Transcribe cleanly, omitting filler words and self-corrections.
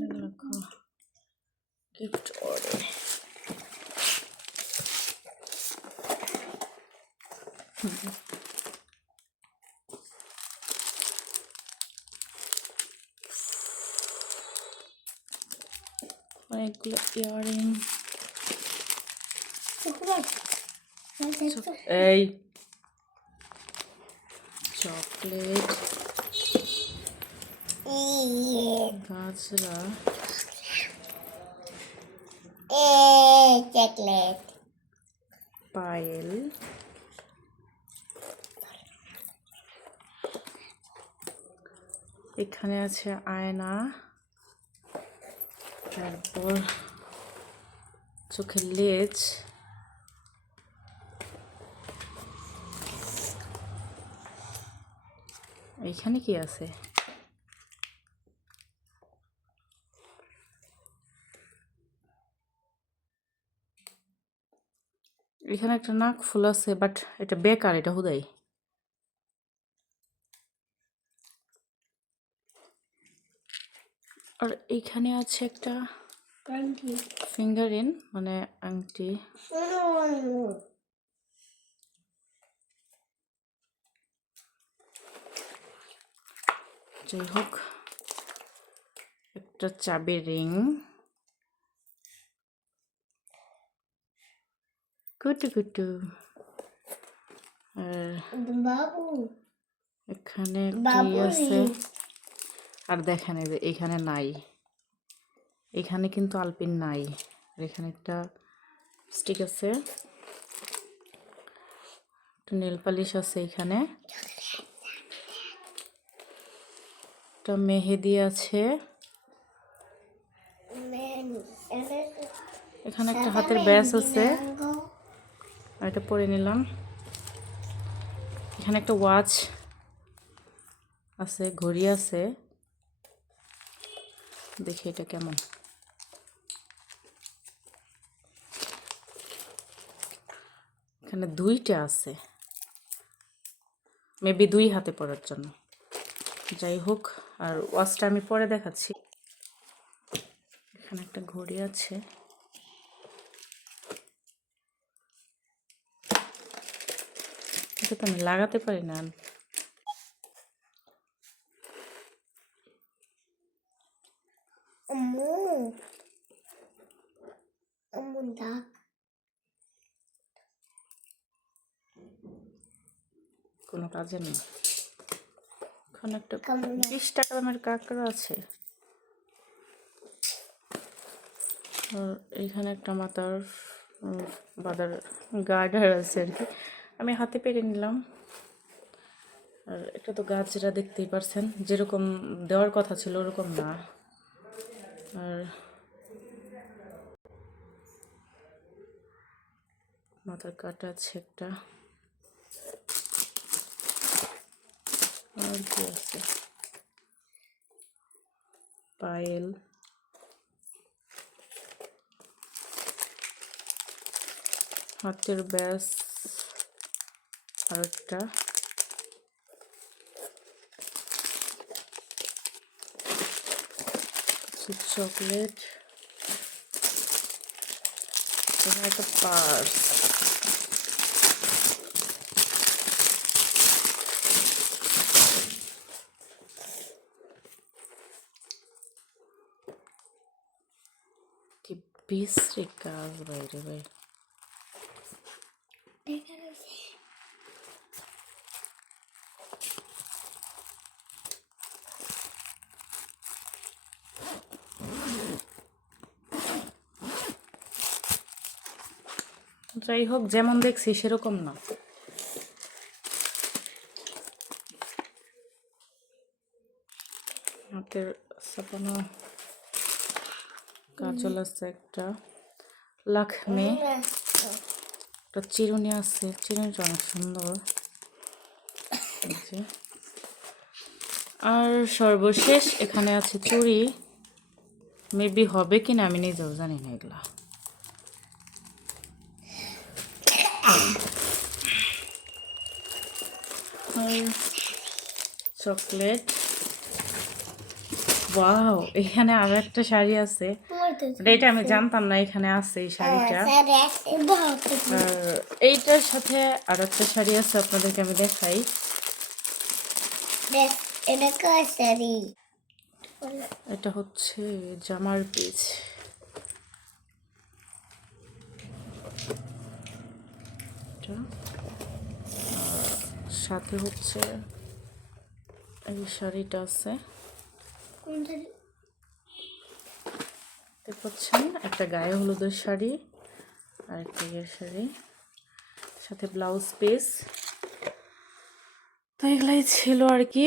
দেখো gift order. অনেকগুলো earring. এই চকলেট, গাজরা, চকলেট, পায়েল, এখানে আছে আয়না, তারপর চোখের লেজ, এইখানে কি আছে? এখানে একটা নাক ফুল আছে, বাট এটা বেকার, এটা হুদাই। আর এইখানে আছে একটা ফিঙ্গারিং, মানে আংটি। যাই হোক, একটা চাবি রিং, কুটু কুটু। আর বাবু, এখানে কি আছে? আর দেখেন এই যে এখানে নাই, এখানে কিন্তু আলপিন নাই। আর এখানে একটা স্টিক আছে, একটা নেল পালিশ আছে, এখানে একটা মেহেদি আছে, এখানে একটা হাতের ব্যাস আছে, আর এটা পরে নিলাম। এখানে একটা ওয়াচ আছে, ঘড়ি আছে, দেখি এটা কেমন। এখানে দুইটা আছে, মেবি দুই হাতে পরার জন্য। যাই হোক, আর ওয়াচটা আমি পরে দেখাচ্ছি। এখানে একটা ঘড়ি আছে, এটা তো আমি লাগাতে পারি না। কোনো কাজে নেই। এখানে একটা 20 টাকা দামের কাঁকড়া আছে। আর এইখানে একটা মাথার বাঁধার গার্ডার আছে আর কি, আমি হাতে পেরে নিলাম। আর এটা তো গাছরা দেখতেই পারছেন, যেরকম দেওয়ার কথা ছিল ওরকম না। আর মাথার কাটা আছে একটা। আর কি আছে? পায়েল, হাতের ব্যাস, আর একটা চকলেট, এখানে একটা পার্স, কি বিশ্রী কাজ বাইরে ভাই। যাই হোক, যেমন দেখছি সেরকম না। হাতের ছাপানো কাজল আছে একটা, লাখমে, একটা চিরুনি আছে, চিরুনিটা অনেক সুন্দর। আর সর্বশেষ এখানে আছে চুড়ি, মেবি হবে কিনা আমি নিজেও জানি না এগুলা। আর চকলেট, ওয়াও, এখানে আরো একটা শাড়ি আছে। এটা আমি জানতাম না এখানে আছে এই শাড়িটা। আর এইটার সাথে আর একটা শাড়ি আছে, আপনাদেরকে আমি দেখাই। এটা হচ্ছে জামার পিস। সাথে হচ্ছে এই শাড়িটা আছে, দেখতে পাচ্ছেন, একটা গায়ে হলুদের শাড়ি আর একটা ইয়ের শাড়ি, সাথে ব্লাউজ পিস। তো এগুলাই ছিল আর কি।